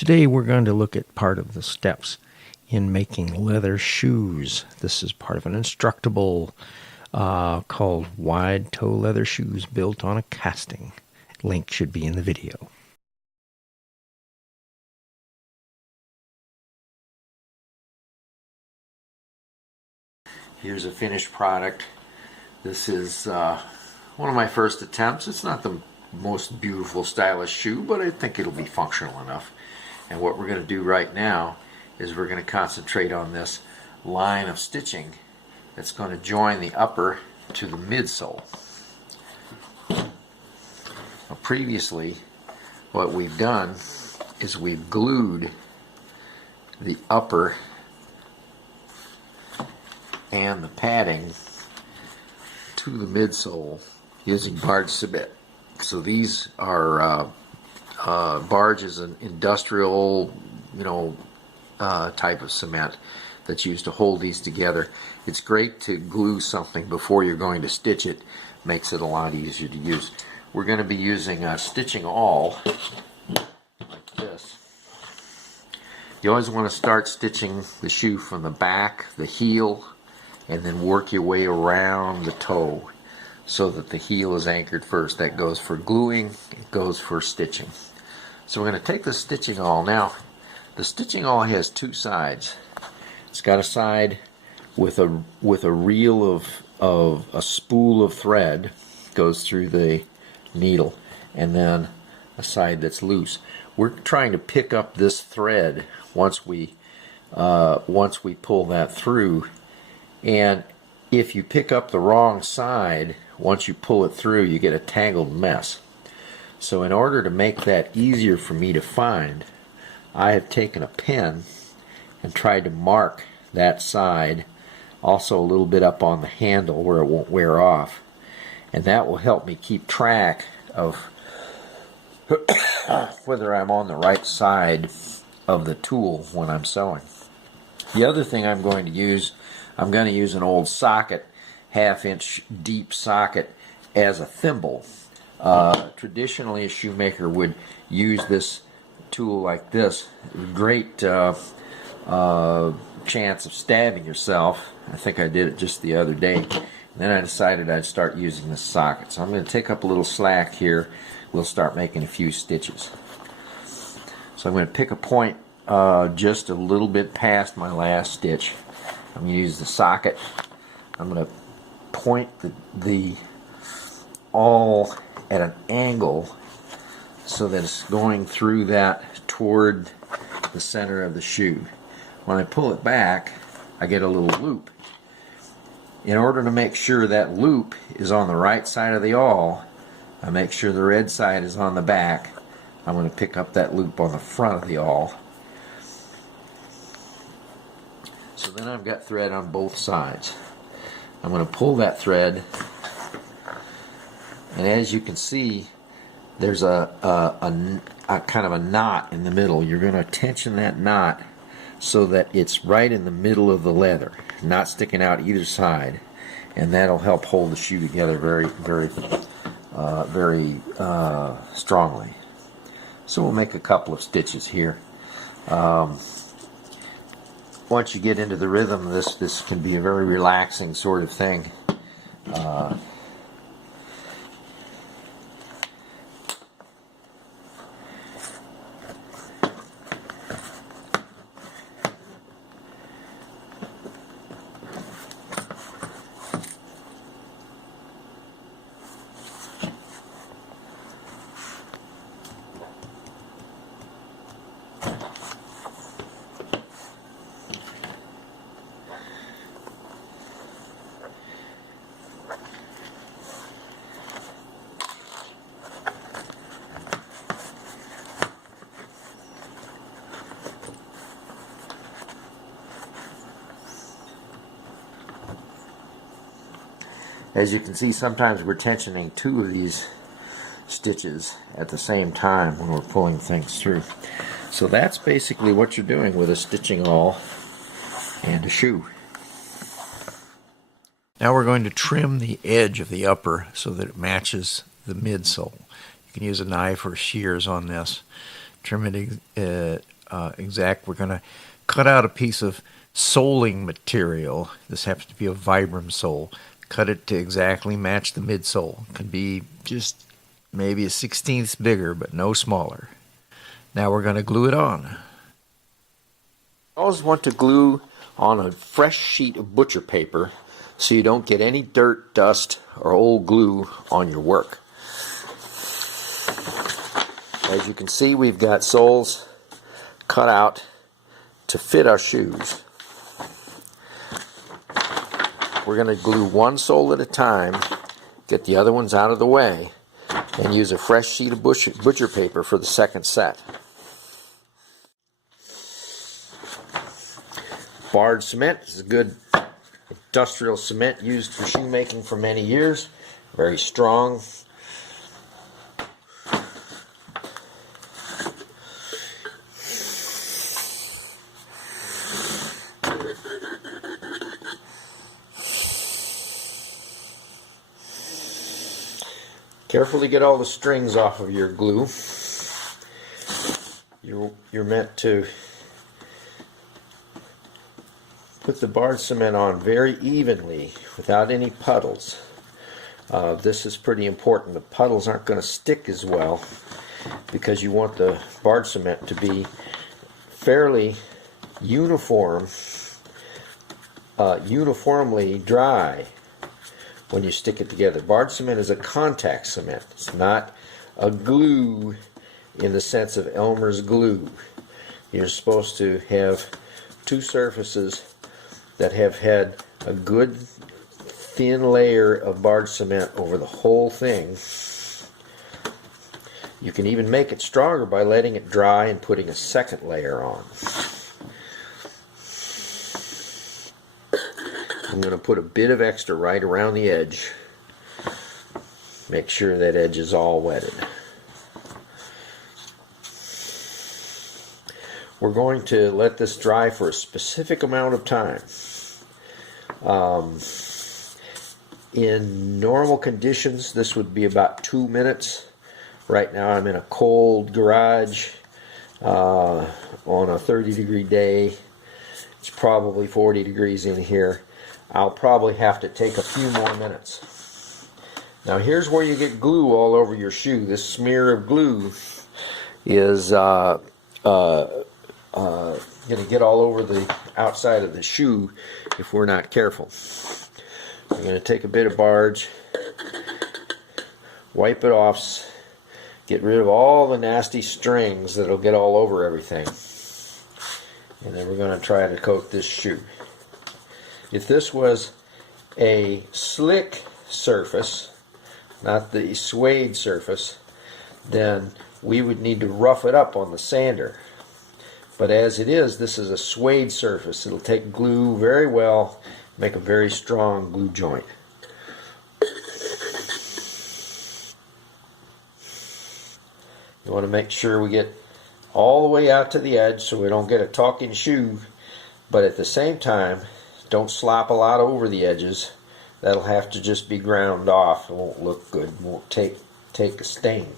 Today we're going to look at part of the steps in making leather shoes. This is part of an instructable called Wide Toe Leather Shoes Built on a Casting. Link should be in the video. Here's a finished product. This is one of my first attempts. It's not the most beautiful, stylish shoe, but I think it'll be functional enough. And what we're going to do right now is we're going to concentrate on this line of stitching that's going to join the upper to the midsole. Now, previously, what we've done is we've glued the upper and the padding to the midsole using barge cement. So these are barge is an industrial, type of cement that's used to hold these together. It's great to glue something before you're going to stitch it. Makes it a lot easier to use. We're going to be using a stitching awl like this. You always want to start stitching the shoe from the back, the heel, and then work your way around the toe so that the heel is anchored first. That goes for gluing, it goes for stitching. So we're going to take the stitching awl. Now, the stitching awl has two sides. It's got a side with a reel of a spool of thread goes through the needle, and then a side that's loose. We're trying to pick up this thread once we pull that through. And if you pick up the wrong side, once you pull it through, you get a tangled mess. So in order to make that easier for me to find, I have taken a pen and tried to mark that side, also a little bit up on the handle where it won't wear off. And that will help me keep track of whether I'm on the right side of the tool when I'm sewing. The other thing I'm going to use an old socket, 1/2-inch deep socket, as a thimble. Traditionally, a shoemaker would use this tool like this. Great chance of stabbing yourself. I think I did it just the other day. And then I decided I'd start using this socket. So I'm going to take up a little slack here. We'll start making a few stitches. So I'm going to pick a point just a little bit past my last stitch. I'm going to use the socket. I'm going to point the awl at an angle so that it's going through that toward the center of the shoe. When I pull it back, I get a little loop. In order to make sure that loop is on the right side of the awl, I make sure the red side is on the back. I'm going to pick up that loop on the front of the awl. So then I've got thread on both sides. I'm going to pull that thread, and as you can see, there's a kind of a knot in the middle. You're going to tension that knot so that it's right in the middle of the leather, not sticking out either side, and that'll help hold the shoe together very strongly. So we'll make a couple of stitches here. Once you get into the rhythm, this can be a very relaxing sort of thing. As you can see, sometimes we're tensioning two of these stitches at the same time when we're pulling things through. So that's basically what you're doing with a stitching awl and a shoe. Now we're going to trim the edge of the upper so that it matches the midsole. You can use a knife or shears on this trim it exact. We're going to cut out a piece of soling material. This happens to be a Vibram sole. Cut it to exactly match the midsole. It can be just maybe a 1/16 bigger, but no smaller. Now we're going to glue it on. Always want to glue on a fresh sheet of butcher paper so you don't get any dirt, dust, or old glue on your work. As you can see, we've got soles cut out to fit our shoes. We're going to glue one sole at a time, get the other ones out of the way, and use a fresh sheet of butcher paper for the second set. Barred cement is a good industrial cement used for shoemaking for many years. Very strong. Carefully get all the strings off of your glue. You're meant to put the barred cement on very evenly without any puddles. This is pretty important. The puddles aren't going to stick as well because you want the barred cement to be fairly uniformly dry when you stick it together. Barred cement is a contact cement. It's not a glue in the sense of Elmer's glue. You're supposed to have two surfaces that have had a good thin layer of barred cement over the whole thing. You can even make it stronger by letting it dry and putting a second layer on. I'm going to put a bit of extra right around the edge. Make sure that edge is all wetted. We're going to let this dry for a specific amount of time. In normal conditions, this would be about 2 minutes. Right now I'm in a cold garage on a 30-degree day. It's probably 40 degrees in here. I'll probably have to take a few more minutes. Now here's where you get glue all over your shoe. This smear of glue is going to get all over the outside of the shoe if we're not careful. I'm going to take a bit of barge, wipe it off, get rid of all the nasty strings that'll get all over everything. And then we're going to try to coat this shoe. If this was a slick surface, not the suede surface, then we would need to rough it up on the sander. But as it is, this is a suede surface. It'll take glue very well, make a very strong glue joint. You want to make sure we get all the way out to the edge so we don't get a talking shoe, but at the same time, don't slop a lot over the edges. That'll have to just be ground off. It won't look good. It won't take a stain.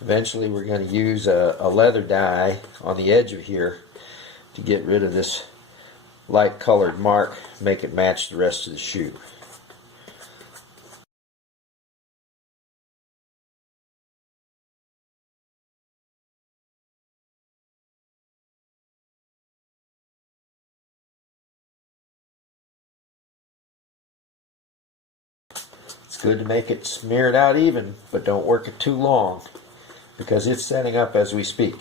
Eventually we're going to use a leather dye on the edge of here to get rid of this light colored mark, make it match the rest of the shoe. It's good to make it smear it out even, but don't work it too long because it's setting up as we speak.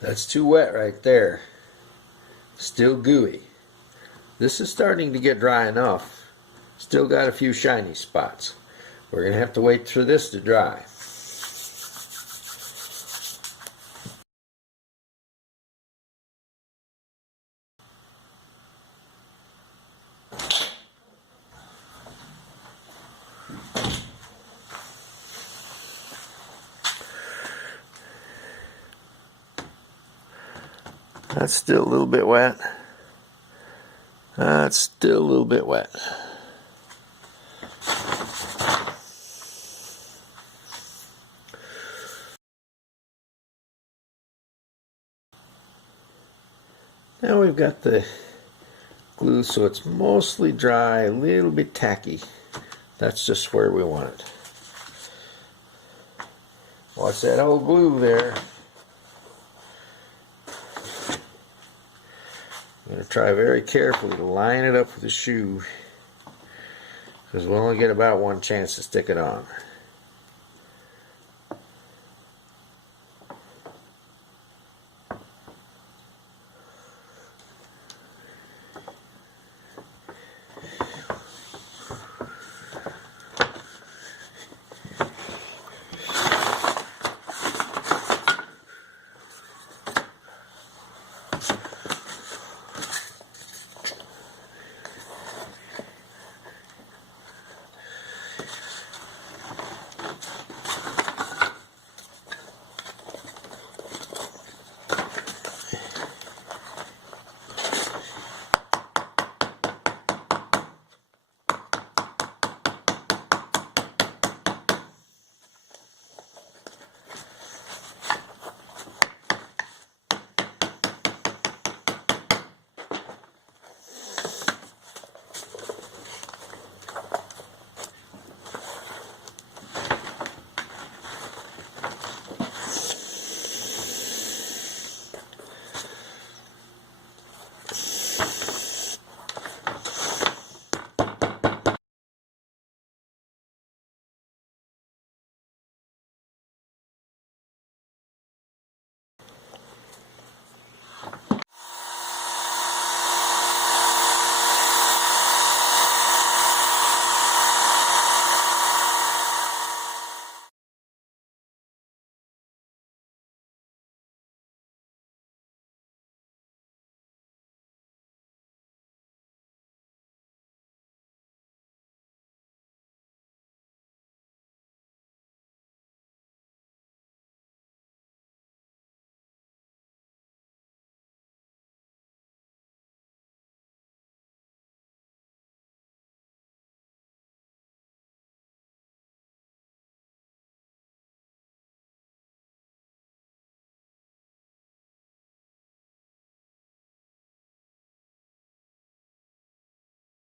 That's too wet right there. Still gooey. This is starting to get dry enough. Still got a few shiny spots. We're going to have to wait for this to dry. That's still a little bit wet. It's still a little bit wet. Now we've got the glue so it's mostly dry, a little bit tacky. That's just where we want it. Watch that old glue there. I'm going to try very carefully to line it up with the shoe because we'll only get about one chance to stick it on.